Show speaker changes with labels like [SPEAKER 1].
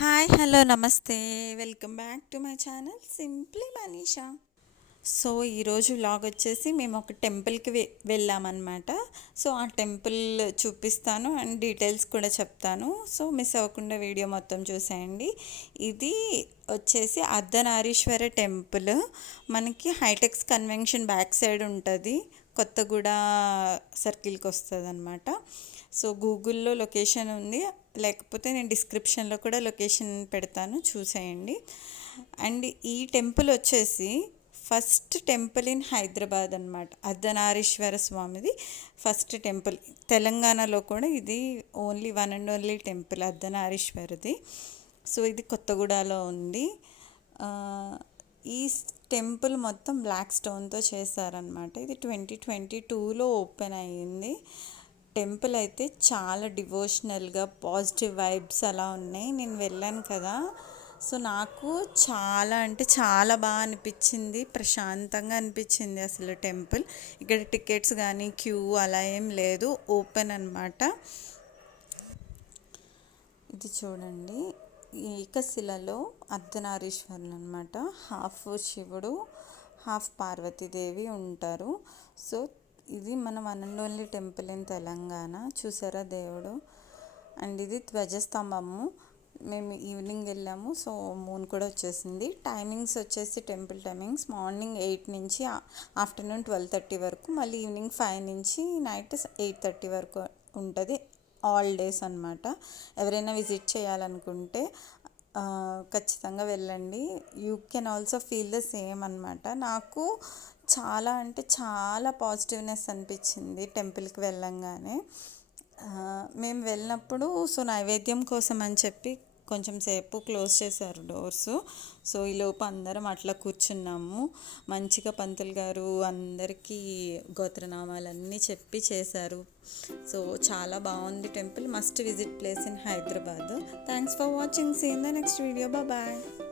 [SPEAKER 1] Hi hello నమస్తే. Welcome back to my channel simply Manisha so ఈరోజు vlog వచ్చేసి మేము ఒక టెంపుల్కి వె వెళ్ళామన్నమాట. సో ఆ టెంపుల్ చూపిస్తాను అండ్ డీటెయిల్స్ కూడా చెప్తాను. సో మిస్ అవ్వకుండా వీడియో మొత్తం చూసేయండి. ఇది వచ్చేసి అర్ధనారీశ్వర టెంపుల్ మనకి హైటెక్స్ కన్వెన్షన్ బ్యాక్ సైడ్ ఉంటుంది. కొత్తగూడ సర్కిల్కి వస్తుంది అనమాట సో గూగుల్లో లొకేషన్ ఉంది. లేకపోతే నేను డిస్క్రిప్షన్లో కూడా లొకేషన్ పెడతాను. చూసేయండి. అండ్ ఈ టెంపుల్ వచ్చేసి ఫస్ట్ టెంపుల్ ఇన్ హైదరాబాద్ అనమాట అర్ధనారీశ్వర స్వామిది ఫస్ట్ టెంపుల్. తెలంగాణలో కూడా ఇది only one and only temple అర్ధనారీశ్వరది. So ఇది కొత్తగూడలో ఉంది. ఈ టెంపుల్ మొత్తం బ్లాక్ స్టోన్తో చేశారనమాట ఇది ట్వంటీ ట్వంటీ టూలో ఓపెన్ అయ్యింది. టెంపుల్ అయితే చాలా డివోషనల్గా పాజిటివ్ వైబ్స్ అలా ఉన్నాయి. నేను వెళ్ళాను కదా. సో నాకు చాలా అంటే చాలా బాగా అనిపించింది. ప్రశాంతంగా అనిపించింది అసలు టెంపుల్. ఇక్కడ టికెట్స్ కానీ క్యూ అలా ఏం లేదు. ఓపెన్ అనమాట ఇది చూడండి. ఏకశిలలో అర్ధనారీశ్వరులు అనమాట హాఫ్ శివుడు హాఫ్ పార్వతీదేవి ఉంటారు. సో ఇది మన one and only temple in Telangana. చూసారా దేవుడు? అండ్ ఇది ధ్వజస్తంభము. మేము ఈవినింగ్ వెళ్ళాము. సో మూన్ కూడా వచ్చేసింది. టైమింగ్స్ వచ్చేసి టెంపుల్ టైమింగ్స్. మార్నింగ్ ఎయిట్ నుంచి ఆఫ్టర్నూన్ ట్వెల్వ్ థర్టీ వరకు. మళ్ళీ ఈవినింగ్ ఫైవ్ నుంచి నైట్ ఎయిట్ థర్టీ వరకు ఉంటుంది. ఆల్ డేస్ అనమాట ఎవరైనా విజిట్ చేయాలనుకుంటే ఖచ్చితంగా వెళ్ళండి. You can also feel the same అనమాట నాకు చాలా అంటే చాలా పాజిటివ్నెస్ అనిపించింది టెంపుల్కి వెళ్ళంగానే. మేము వెళ్ళినప్పుడు సో నైవేద్యం కోసం అని చెప్పి కొంచెం సేపు క్లోజ్ చేశారు డోర్స్. సో ఈ లోపు అందరం అట్లా కూర్చున్నాము. మంచిగా పంతులు గారు అందరికీ గోత్రనామాలన్నీ చెప్పి చేశారు. సో చాలా బాగుంది temple. Must visit place in Hyderabad. Thanks for watching. See in the next video. Bye.